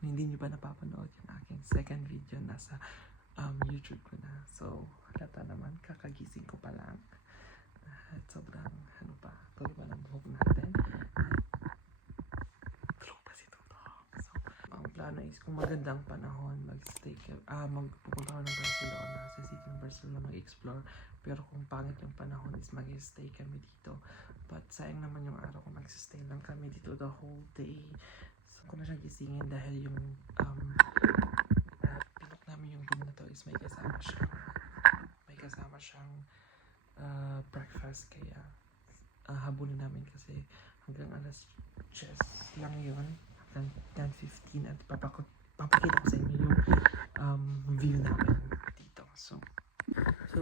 Kung hindi nyo pa napapanood yung aking second video, nasa YouTube ko na. So, halata naman, kakagising ko pa lang. At sobrang, ano pa, tuloy pa ng buhok natin. Tulog pa si Tutong. So, ang plano is kung magandang panahon, magpupunta ko ng Barcelona. Sa city ng Barcelona, mag-explore. Pero kung pangit yung panahon is mag-stay kami dito. But sayang naman yung araw kung mag-stay lang kami dito the whole day. So, kung na siya gisingin dahil yung pinok namin yung room na to is may kasama siyang breakfast, kaya habulin namin kasi hanggang alas 10 lang yun, hanggang 10:15, at papakita ko sa inyo yung view namin dito. So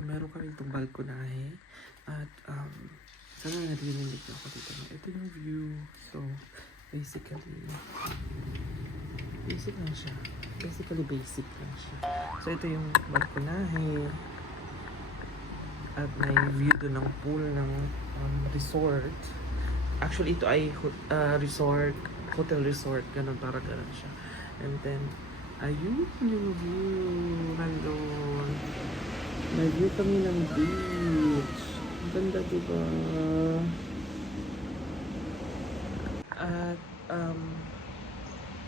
meron kami itong balkonahe at sana narinig ako dito na ito yung view. So basically basic lang siya. So ito yung balkonahe at may view doon ng pool ng resort. Actually ito ay hotel resort, ganun siya. And then ayun yung view nandun. May view kami ng beach. Ang ganda, diba? At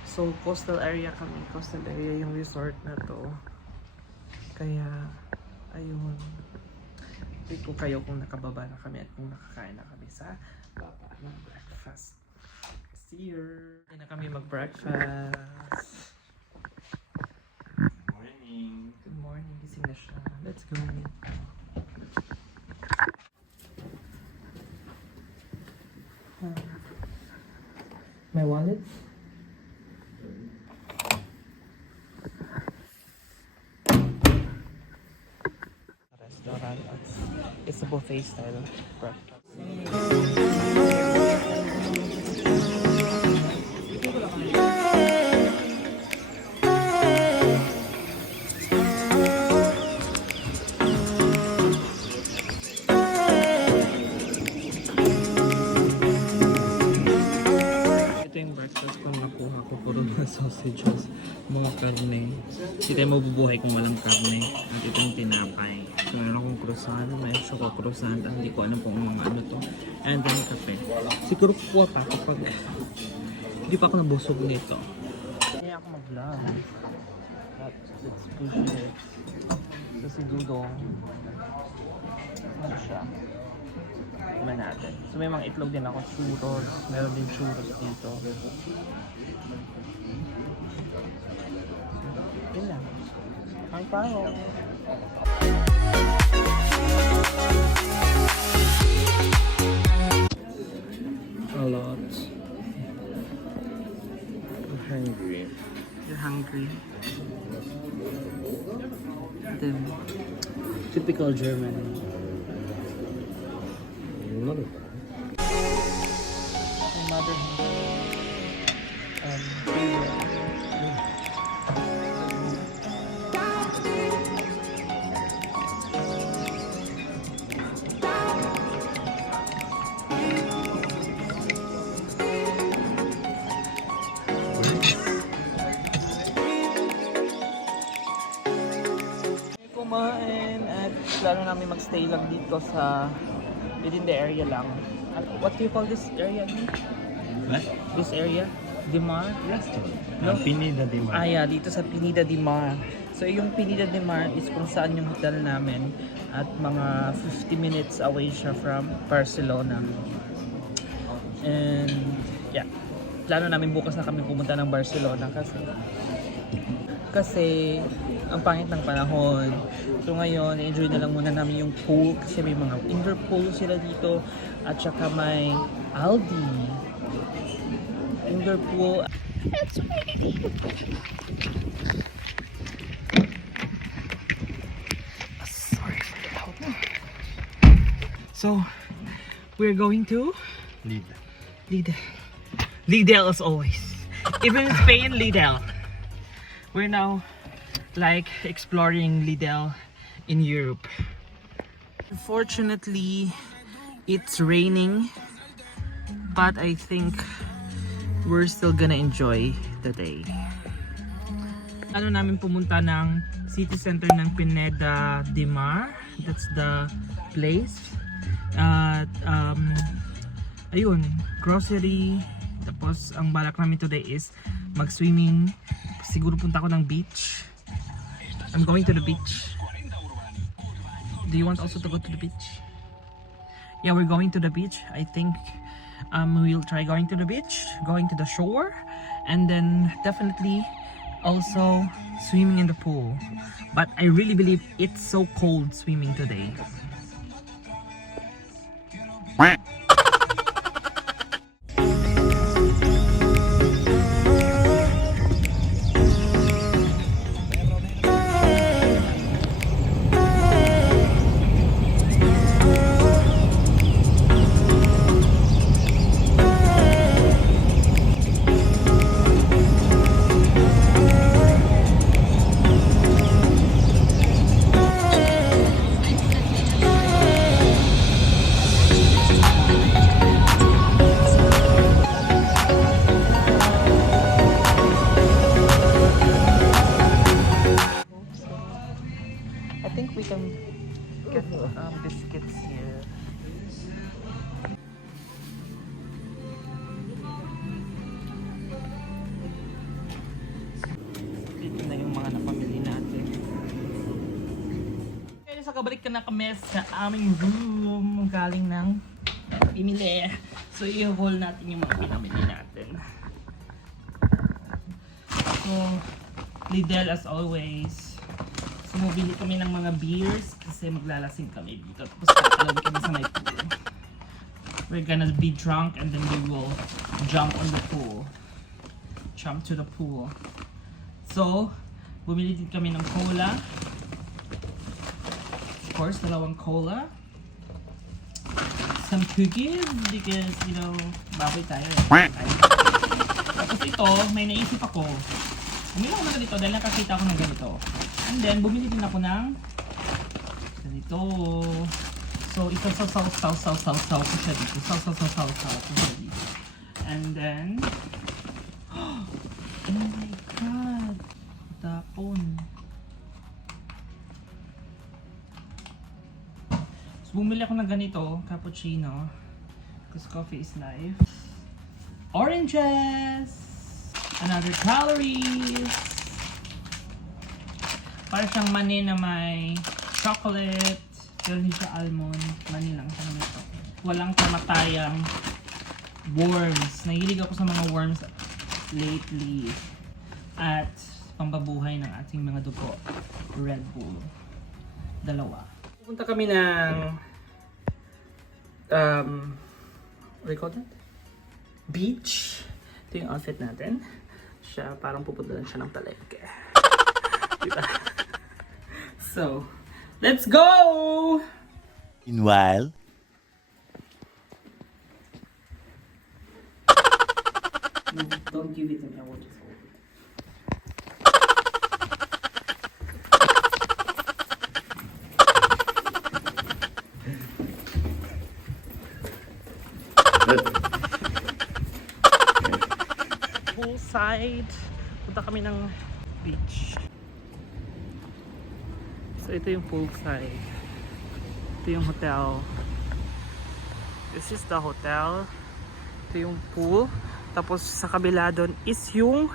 so coastal area yung resort na to. Kaya ayun, kung kayo kung nakababa na kami at kung nakakain na kami sa baba ng breakfast. See you! Hindi na kami mag-breakfast. Good morning, gising na siya. Let's go. My wallet? Restaurant. It's a buffet style breakfast. Puro mga sausages, mga karne. Hindi tayo mabubuhay kung walang karne. At ito yung tinapay. So meron akong croissant, may choco croissant. Hindi ko alam kung ano to. And then kape. Siguro kuha pa kapag hindi pa ako nabusog nito. Kaya ako mag-vlog. Let's push it. So si Dudong, ano siya? Kumain natin. So may mga itlog din ako, churros. Meron din churros dito. Yun lang. Ang paro. A lot. I'm hungry. You're hungry? Then, typical German. My mother kumain at plano namin magstay lang dito sa within the area lang. What do you call this area again? What? This area? Dimar? Restaurant. No? Pineda de Mar. Yeah, dito sa Pineda de Mar. So yung Pineda de Mar is kung saan yung hotel namin at mga 50 minutes away siya from Barcelona. And yeah, plano namin bukas na kami pumunta ng Barcelona kasi ang pangit ng panahon. So ngayon, enjoy na lang muna namin yung pool kasi may mga indoor pool sila dito at saka may Aldi indoor pool. It's really sorry for the loud. So we're going to Lidl as always. Even in Spain, Lidl. We're now like exploring Lidl in Europe. Unfortunately, it's raining, but I think we're still gonna enjoy the day. Ano namin pumunta ng city center ng Pineda de Mar. That's the place. At ayun, grocery. Tapos ang balak namin today is mag-swimming. Siguro punta ako ng beach. I'm going to the beach. Do you want also to go to the beach? Yeah, we're going to the beach. I think we'll try going to the beach, going to the shore, and then definitely also swimming in the pool. But I really believe it's so cold swimming today. I think we can get biscuits here. Dito na yung mga napamili natin. Kaya sa kabalik ka na kami sa aming room galing ng pimili. So i-haul natin yung mga pinamili natin. So Lidl as always. So, mabili kami ng mga beers kasi maglalasing kami dito. Tapos kakalabi kami sa may pool. We're gonna be drunk and then we will jump on the pool. Jump to the pool. So, bumili din kami ng cola. Of course, dalawang cola. Some cookies because, you know, baboy tayo. Tapos ito, may naisip ako. Bumili ako na ganito dahil nakakita ako ng ganito. And then, bumili din ako ng ganito. So, ito saw ko siya dito. Saw ko siya dito. And then, oh my God! Tapon. So, bumili ako ng ganito, cappuccino. Because coffee is life. Oranges! Another calories! Para siyang mani na may chocolate, pero hindi siya almond. Mani lang siya nito. Walang kamatayang worms. Nahilig ako sa mga worms lately. At pambabuhay ng ating mga dugo. Red Bull. Dalawa. Pupunta kami ng what do you call that? Beach. Ito yung outfit natin. Siya parang pupunta lang siya ng palengke. Diba? So, let's go! Meanwhile, No, don't give it to me. I will just hold it. Poolside. Punta kami ng beach. So ito yung poolside. Ito yung hotel. This is the hotel. Ito yung pool. Tapos sa kabila doon is yung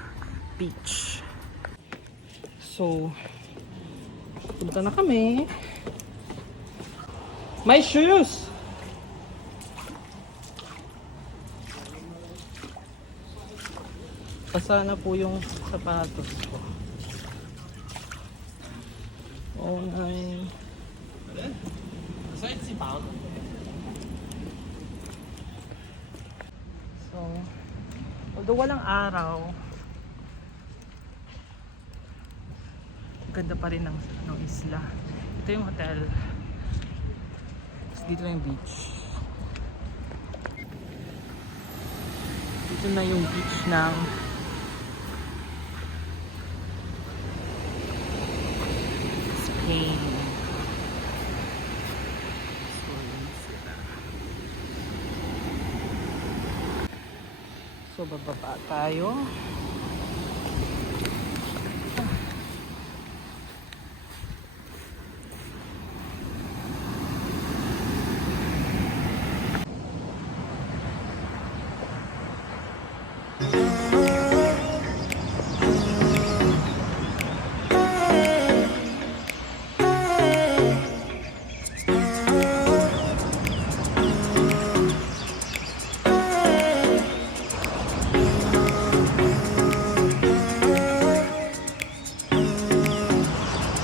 beach. So, punta na kami. My shoes! Basa na po yung sapatos ko. Oh my. So, although walang araw, ganda pa rin ng isla. Ito yung hotel. Tapos dito na yung beach. Dito na yung beach ng Spain. So, yun sila. So, bababa tayo.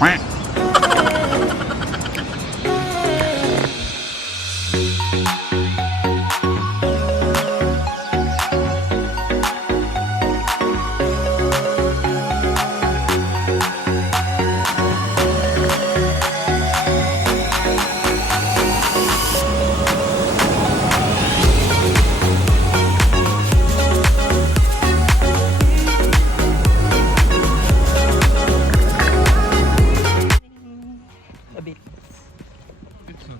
A bit. It's not.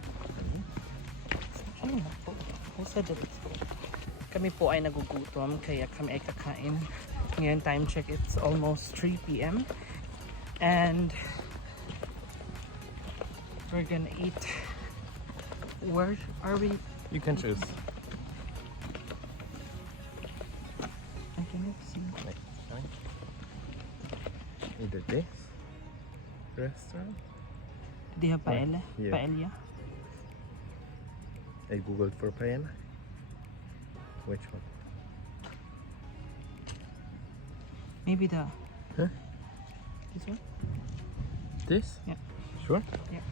Ano na po? Who said it? Kami po ay nagugutom kaya kami ay kakain. Ngayon time check, it's almost 3 p.m. And we're gonna eat. Where are we? You can choose. I cannot see. Either this restaurant. They have paella? Yeah. Paella? I googled for paella. Which one? Maybe the... Huh? This one? This? Yeah. Sure. Yeah.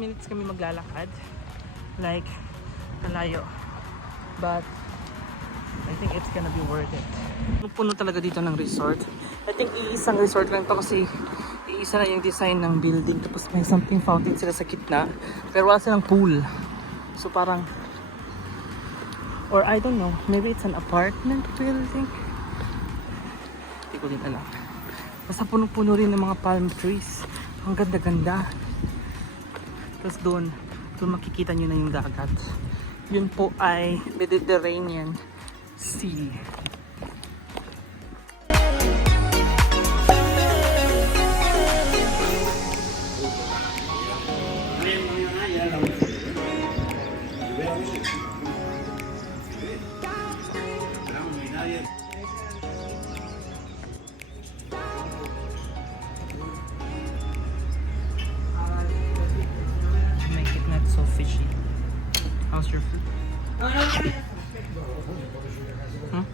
Minutes kami maglalakad. Like, kalayo. But, I think it's gonna be worth it. Puno talaga dito ng resort. I think iisang resort lang to kasi iisa na yung design ng building. Tapos may something fountain sila sa gitna. Pero wala silang pool. So parang, or I don't know, maybe it's an apartment building. Hindi ko din alam. Basta puno-puno rin ng mga palm trees. Ang ganda-ganda. Tapos doon makikita nyo na yung dagat. Yun po ay Mediterranean Sea. Make it not so fishy. How's your food? Hmm?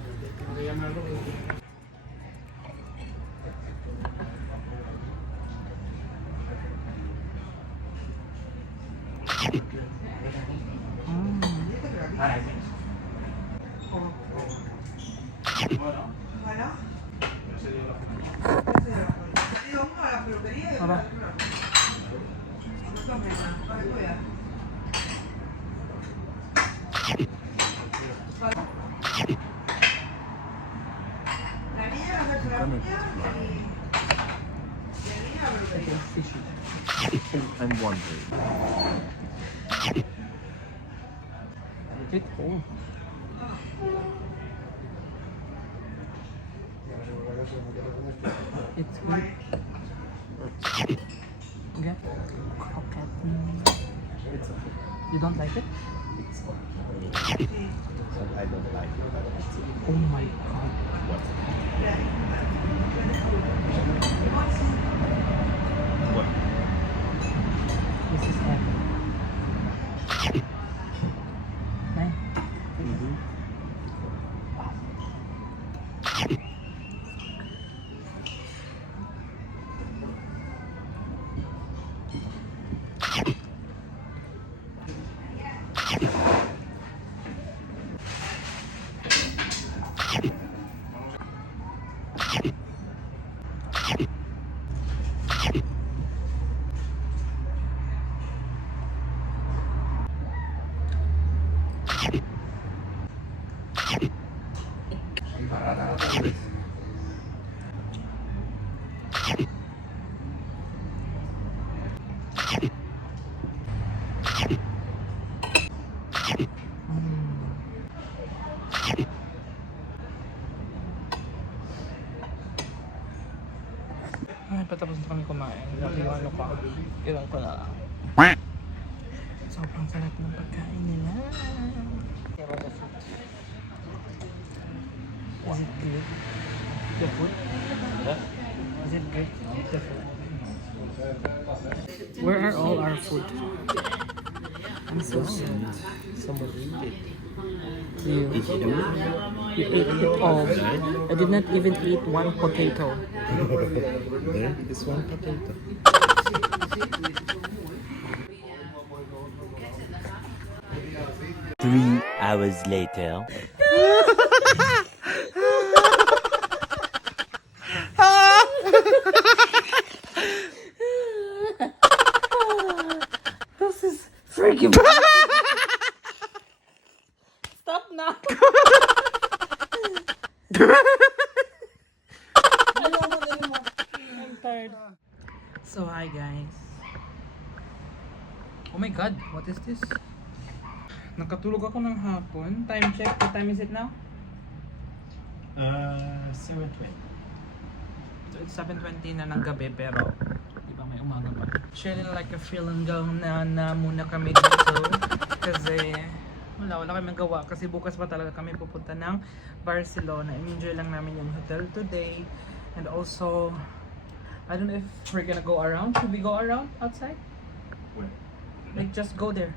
Aba. I'm wondering. Oh. It's good. Okay. Croquette. It's okay. You don't like it? So I don't like it. Oh my god. What? What? This is heavy. Man. Ay, patapos na kami kumain. Yung ano pa, ilang ko na lang. Sobrang sarap ng pagkain nila. Is it good? The food? Was it good? The food. Where are all our food? I'm so sad. Someone eat it. You. Did you do it? You ate it all. I did not even eat one potato. There is one potato. 3 hours later. This is freaking Stop now. I'm tired. So hi guys. Oh my god, what is this? Nakatulog ako ng hapon. Time check. What time is it now? 7:20. So it's 7:20 na ng gabi pero di ba may umaga pa. Chilling like a feeling going na muna kami dito kasi wala kami magawa kasi bukas pa talaga kami pupunta ng Barcelona. Enjoy lang namin yung hotel today and also I don't know if we're gonna go around. Should we go around outside? Where? Like just go there.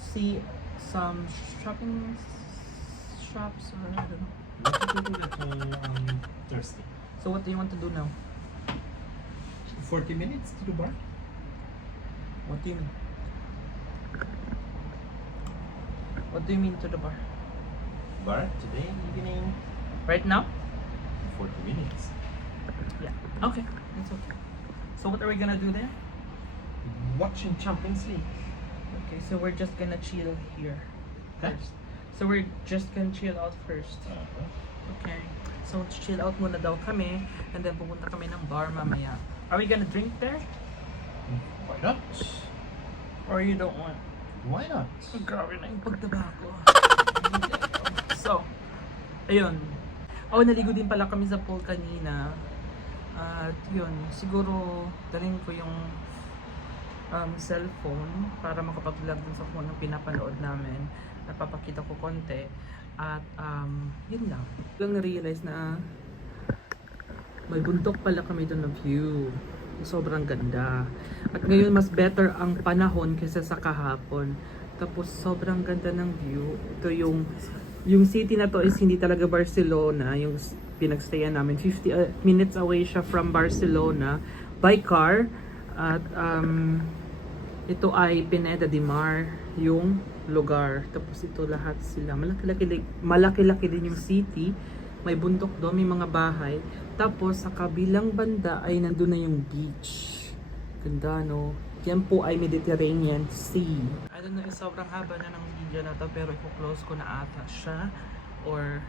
See some shopping shops or I don't know. Thursday. So what do you want to do now? 40 minutes to the bar. What do you mean? What do you mean to the bar? Bar today evening. Right now? 40 minutes. Yeah. Okay. That's okay. So what are we gonna do there? Watching Champions League. Okay, so we're just gonna chill here first. So we're just gonna chill out first. Okay. So chill out muna daw kami and then pupunta kami ng bar mamaya. Are we gonna drink there? Why not? Or you don't want? Why not? Ang grabe na yung pagtaba ko. So, ayun. Oh, naligo din pala kami sa pool kanina. At yun, siguro dalhin ko yung cellphone para makapag-vlog dun sa phone ng pinapanood namin. Napapakita ko konti. At yun lang. Lang na-realize na may bundok pala kami doon na view. Sobrang ganda. At ngayon mas better ang panahon kaysa sa kahapon. Tapos sobrang ganda ng view. Ito yung city na to is hindi talaga Barcelona. Yung pinagstayan namin. 50 minutes away siya from Barcelona by car. At ito ay Pineda de Mar yung lugar. Tapos ito lahat sila. Malaki-laki din yung city. May bundok doon, may mga bahay. Tapos sa kabilang banda ay nandun na yung beach. Ganda no? Yan po ay Mediterranean Sea. I don't know if sobrang haba na ng video na to pero i-close ko na ata siya. Or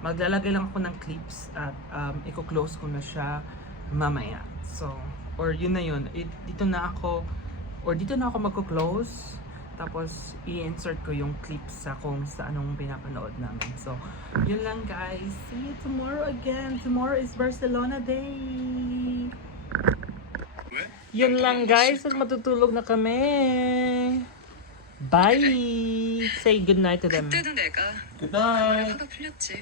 maglalagay lang ako ng clips at i-close ko na siya mamaya. So, or yun na yun. Dito na ako magko-close. Tapos i-insert ko yung clips sa kung sa anong pinapanood namin. So, yun lang guys. See you tomorrow again. Tomorrow is Barcelona Day. Yun lang guys. At matutulog na kami. Bye. Say good night to them. 그때도 내가 Good night. 화가 풀렸지.